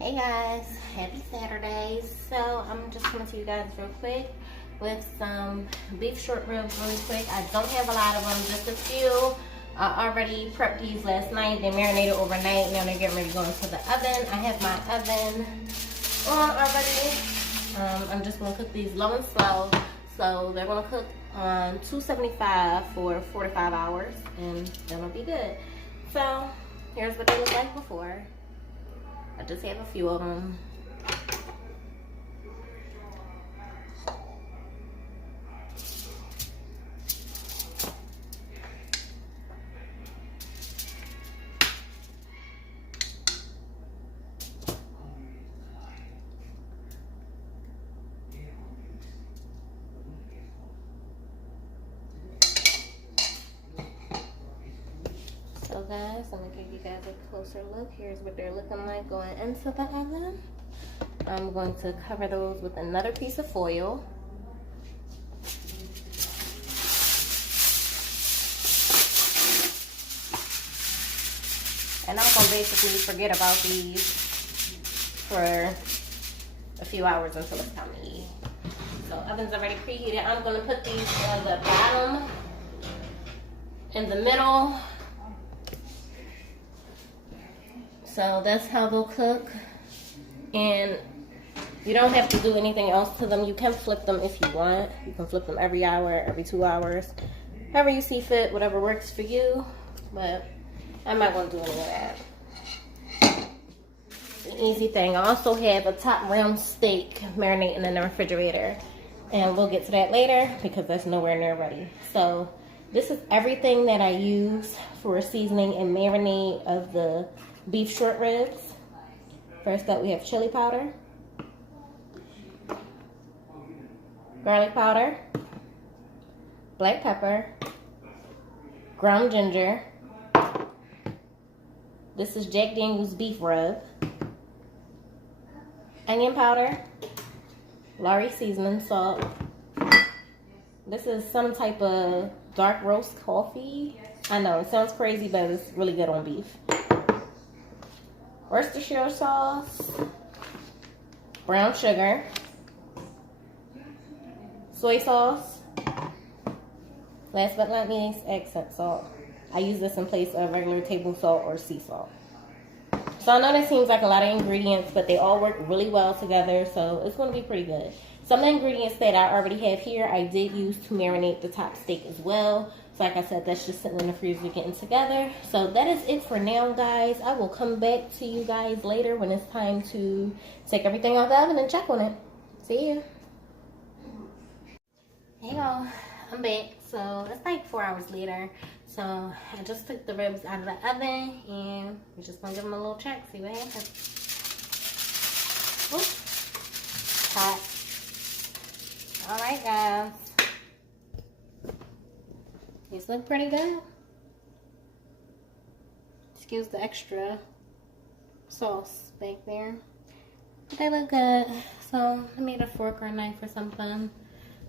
Hey guys, happy Saturday. So I'm just coming to you guys real quick with some beef short ribs really quick. I don't have a lot of them, just a few. I already prepped these last night. They marinated overnight. Now they're getting ready to go into the oven. I have my oven on already. I'm just gonna cook these low and slow. So they're gonna cook on 275 for 4 to 5 hours and that'll be good. So here's what they look like before. I just have a few of them. So guys, I'm gonna give you guys a closer look. Here's what they're looking like going into the oven. I'm going to cover those with another piece of foil. And I'm gonna basically forget about these for a few hours until it's time to eat. So oven's already preheated. I'm gonna put these on the bottom, in the middle. So that's how they'll cook. And you don't have to do anything else to them. You can flip them if you want. You can flip them every hour, every 2 hours. However you see fit, whatever works for you. But I'm not gonna do any of that. It's an easy thing. I also have a top round steak marinating in the refrigerator. And we'll get to that later because that's nowhere near ready. So this is everything that I use for seasoning and marinade of the beef short ribs. First up, we have chili powder, garlic powder, black pepper, ground ginger. This is Jack Daniel's beef rub, onion powder, Lawry seasoning salt. This is some type of dark roast coffee. I know, it sounds crazy, but it's really good on beef. Worcestershire sauce, brown sugar, soy sauce, last but not least, accent salt. I use this in place of regular table salt or sea salt. So I know that seems like a lot of ingredients, but they all work really well together, so it's going to be pretty good. Some of the ingredients that I already have here, I did use to marinate the top steak as well. So like I said, that's just sitting in the freezer getting together. So that is it for now, guys. I will come back to you guys later when it's time to take everything out of the oven and check on it. See you. Hey y'all, I'm back. So it's like 4 hours later. So I just took the ribs out of the oven and we're just gonna give them a little check, see what happens. Oops. Hot. Alright guys. These look pretty good. Excuse the extra sauce back there. But they look good. So I made a fork or a knife or something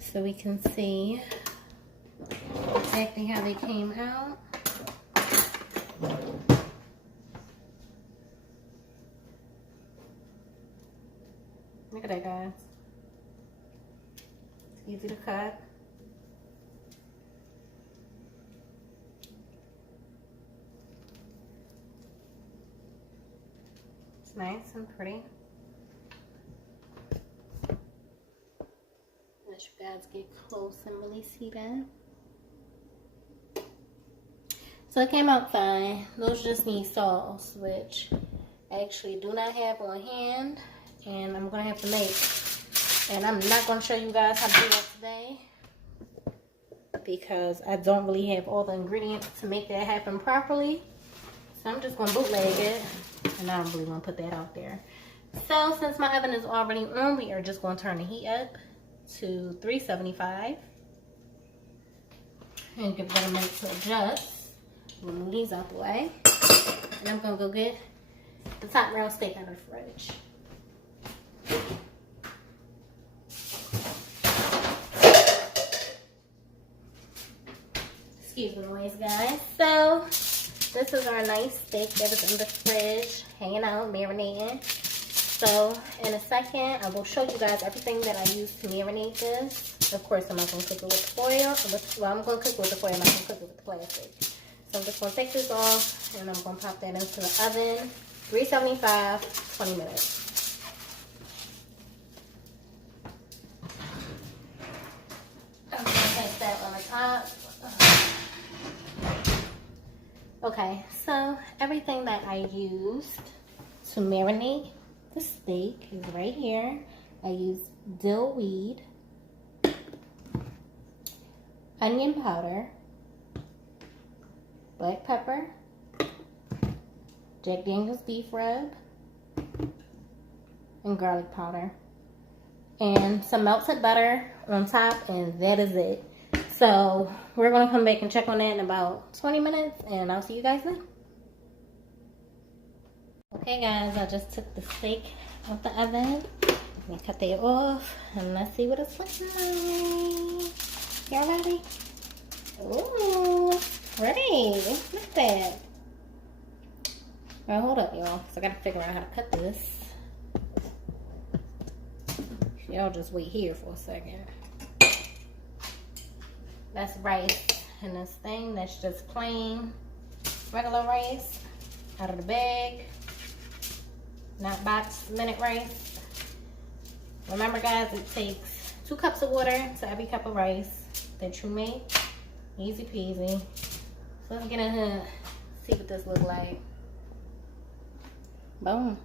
so we can see exactly how they came out. Look at that, guys. It's easy to cut. It's nice and pretty. Let you guys get close and really see that. So it came out fine. Those just need sauce, which I actually do not have on hand, and I'm gonna have to make. And I'm not gonna show you guys how to do that today because I don't really have all the ingredients to make that happen properly. So I'm just gonna bootleg it, and I don't really want to put that out there. So since my oven is already on, we are just gonna turn the heat up to 375 and give that a minute to adjust. We'll move these out the way. And I'm gonna go get the top round steak out of the fridge. Excuse the noise, guys. So this is our nice steak that is in the fridge, hanging out, marinating. So in a second, I will show you guys everything that I use to marinate this. Of course, I'm not going to cook it with foil. Well, I'm going to cook it with the foil. I'm not going to cook it with the plastic. So I'm just going to take this off, and I'm going to pop that into the oven. 375, 20 minutes. I'm going to take that on the top. Okay, so everything that I used to marinate the steak is right here. I used dill weed, onion powder, black pepper, Jack Daniel's beef rub, and garlic powder, and some melted butter on top, and that is it. So we're gonna come back and check on that in about 20 minutes, and I'll see you guys then. Okay guys, I just took the steak out the oven and cut that off, and let's see what it's looking like. Y'all ready? Ooh, pretty. Look at that. Alright, hold up y'all, because I gotta figure out how to cut this. Y'all just wait here for a second. That's rice in this thing. That's just plain regular rice out of the bag, not boxed minute rice. Remember guys, it takes 2 cups of water to every cup of rice that you make. Easy peasy. So let's get in here and see what this looks like. Boom.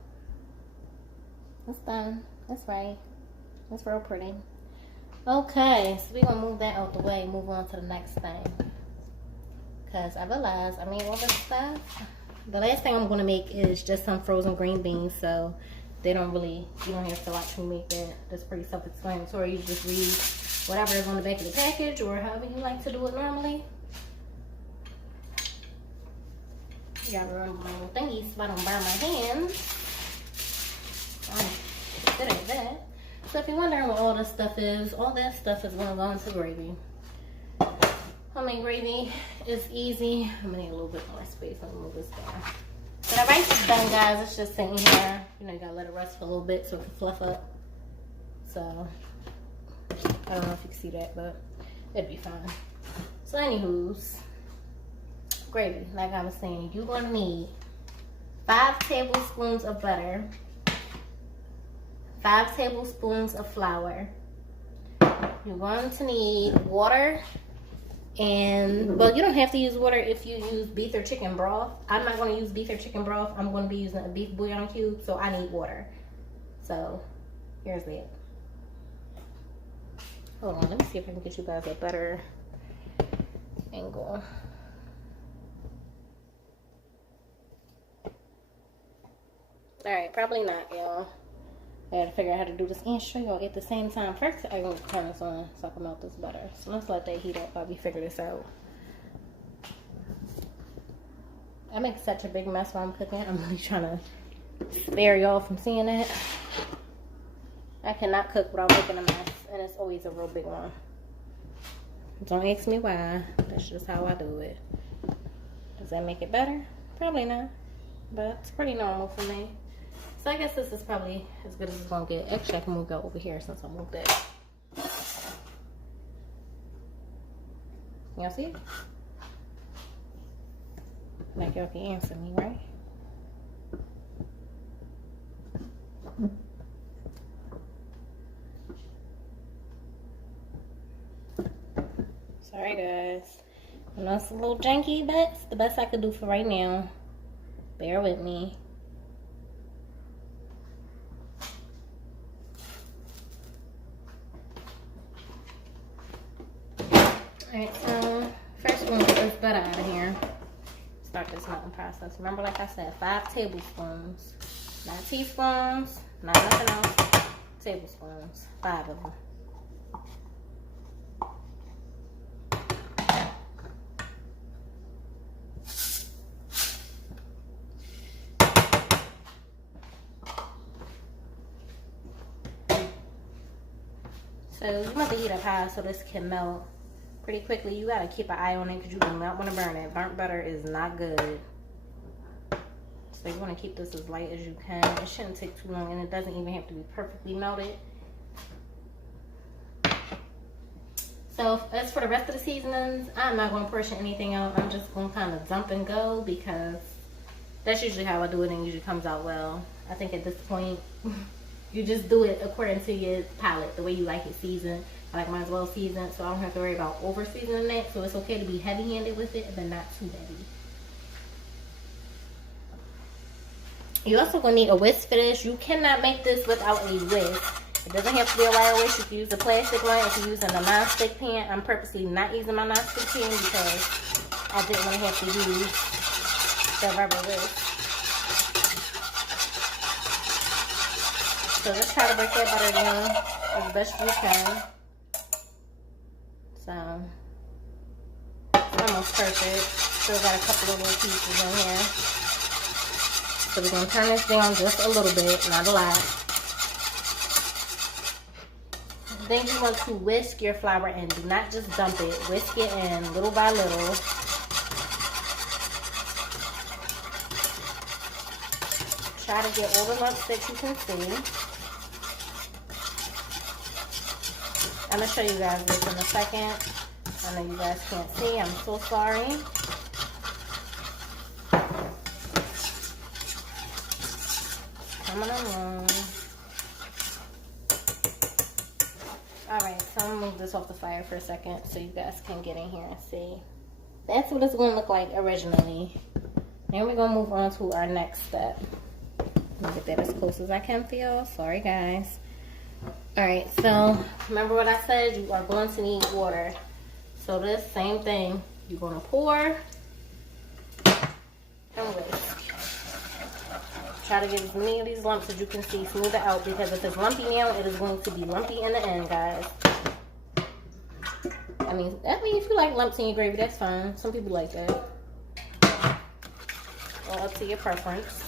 That's done. That's right. That's real pretty. Okay, so we're gonna move that out the way, move on to the next thing. Because I realized I made all this stuff. The last thing I'm gonna make is just some frozen green beans, so they don't really, you don't have to watch me make that. That's pretty self-explanatory. You just read whatever is on the back of the package or however you like to do it normally. You gotta remember my little thingies so I don't burn my hands. I'm good at that. So if you're wondering what all this stuff is, all that stuff is gonna go into gravy. Homemade gravy is easy. I'm gonna need a little bit more space. I'm gonna move this down. So the rice is done, guys. It's just sitting here. You know, you gotta let it rest for a little bit so it can fluff up. So I don't know if you can see that, but it'd be fine. So anywho's, gravy, like I was saying, you're gonna need 5 tablespoons of butter, 5 tablespoons of flour. You're going to need water, and well, you don't have to use water if you use beef or chicken broth. I'm not going to use beef or chicken broth. I'm going to be using a beef bouillon cube, so I need water. So here's that. Hold on, let me see if I can get you guys a better angle. Alright, probably not, y'all. I gotta figure out how to do this and show y'all at the same time. First, I'm gonna turn this on so I can melt this butter. So let's let that heat up while we figure this out. I make such a big mess while I'm cooking. I'm really trying to spare y'all from seeing it. I cannot cook without making a mess, and it's always a real big one. Don't ask me why. That's just how I do it. Does that make it better? Probably not, but it's pretty normal for me. So I guess this is probably as good as it's gonna get. Actually, I can move over here since I moved it. Y'all see it? Like y'all can answer me, right? Sorry guys. I know it's a little janky, but it's the best I could do for right now. Bear with me. Alright, so first we're gonna get this butter out of here. Start this melting process. Remember, like I said, 5 tablespoons. Not teaspoons, not nothing else. Tablespoons. 5 of them. So you want to heat up high so this can melt pretty quickly. You gotta keep an eye on it because you do not want to burn it. Burnt butter is not good. So you want to keep this as light as you can. It shouldn't take too long, and it doesn't even have to be perfectly melted. So as for the rest of the seasonings, I'm not going to portion anything out. I'm just going to kind of dump and go because that's usually how I do it, and it usually comes out well. I think at this point, you just do it according to your palate, the way you like it seasoned. I like mine as well seasoned, so I don't have to worry about over seasoning it. So it's okay to be heavy-handed with it, but not too heavy. You also gonna need a whisk for this. You cannot make this without a whisk. It doesn't have to be a wire whisk. You can use the plastic one if you're using a non-stick pan. I'm purposely not using my non-stick pan because I didn't want to have to use the rubber whisk. So just try to break that butter down as best you can. So it's almost perfect. Still got a couple of little pieces in here. So we're going to turn this down just a little bit, not a lot. Then you want to whisk your flour in. Do not just dump it. Whisk it in little by little. Try to get all the lumps that you can see. I'm going to show you guys this in a second. I know you guys can't see. I'm so sorry. Coming along. Alright, so I'm going to move this off the fire for a second so you guys can get in here and see. That's what it's going to look like originally. Then we're going to move on to our next step. Let me get that as close as I can for y'all. Sorry, guys. Alright, so remember what I said? You are going to need water. So this same thing. You're going to pour and whisk. Try to get as many of these lumps as you can see. Smooth it out because if it's lumpy now, it is going to be lumpy in the end, guys. I mean, if you like lumps in your gravy, that's fine. Some people like that. All up to your preference.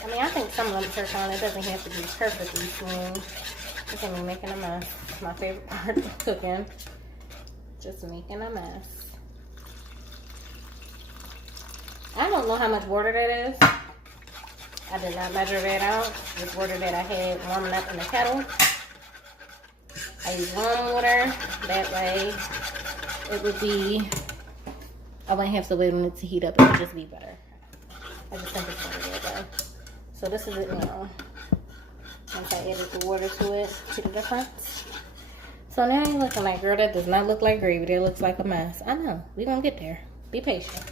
I mean, I think some lumps are fine. It doesn't have to be perfectly smooth. Look at me making a mess. It's my favorite part of cooking. Just making a mess. I don't know how much water that is. I did not measure that out. This water that I had warming up in the kettle. I use warm water. That way it would be, I wouldn't have to wait on it to heat up. It would just be better. I just think it's better that way. So this is it now. Once I added the water to it, see the difference? So now you're looking like, girl, that does not look like gravy. That looks like a mess. I know. We're going to get there. Be patient.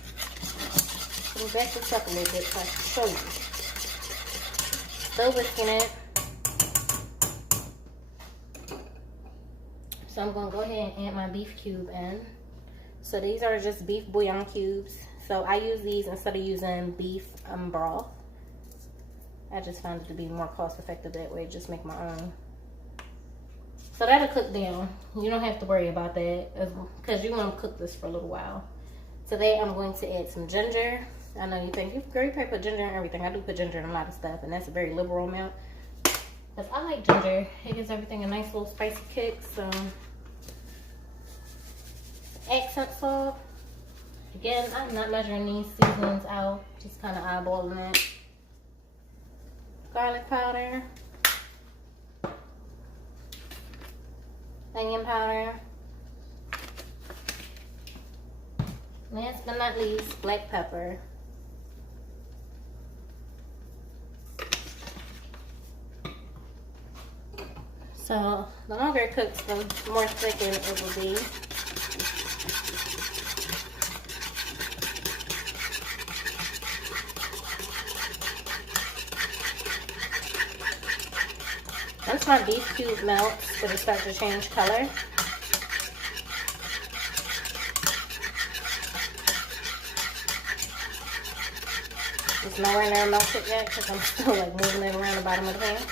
Let me back this up a little bit so I can show you. Still whisking it. So I'm going to go ahead and add my beef cube in. So these are just beef bouillon cubes. So I use these instead of using beef broth. I just found it to be more cost effective that way. Just make my own. So that'll cook down. You don't have to worry about that because you want to cook this for a little while. Today I'm going to add some ginger. I know you think, you probably put ginger in everything. I do put ginger in a lot of stuff, and that's a very liberal amount. Because I like ginger. It gives everything a nice little spicy kick. So accent salt. Again, I'm not measuring these seasonings out. Just kind of eyeballing it. Garlic powder. Onion powder. Last but not least, black pepper. So the longer it cooks, the more thicker it will be. Once my beef cube melts, it'll start to change color. It's nowhere near melted yet because I'm still like moving it around the bottom of the pan.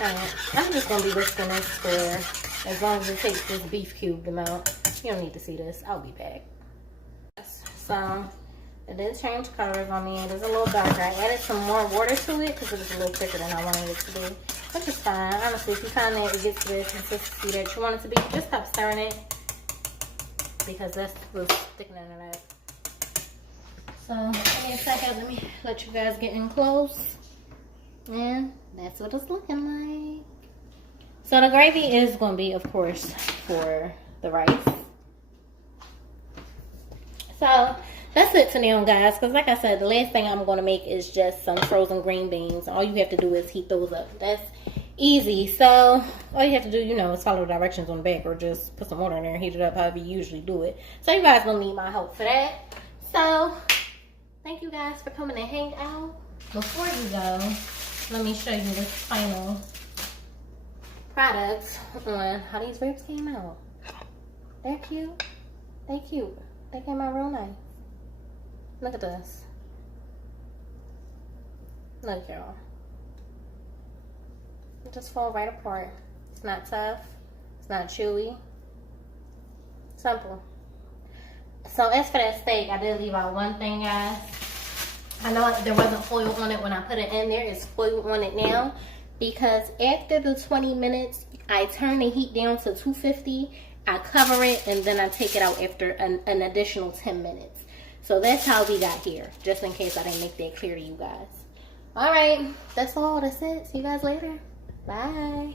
Alright, I'm just going to be whisking this for As long as it takes this beef cubed amount. You don't need to see this. I'll be back. So, it did change colors on me. It is a little darker. I added some more water to it because it was a little thicker than I wanted it to be. Which is fine. Honestly, if you find that it gets to the consistency that you want it to be, just stop stirring it. Because that's what's sticking in it. So, give me a second. Let me let you guys get in close. And that's what it's looking like. So, the gravy is going to be, of course, for the rice. So, that's it for now, guys. Because like I said, the last thing I'm going to make is just some frozen green beans. All you have to do is heat those up. That's easy. So, all you have to do, you know, is follow the directions on the back. Or just put some water in there and heat it up however you usually do it. So, you guys going to need my help for that. So, thank you guys for coming and hang out. Before you go, let me show you this final product on how these ribs came out. They're cute. They're cute. They came out real nice. Look at this. Look, y'all. It just fall right apart. It's not tough. It's not chewy. Simple. So as for that steak, I did leave out one thing, guys. I know there wasn't foil on it when I put it in there. It's foil on it now. Because after the 20 minutes, I turn the heat down to 250. I cover it and then I take it out after an additional 10 minutes. So that's how we got here. Just in case I didn't make that clear to you guys. Alright, that's all. That's it. See you guys later. Bye.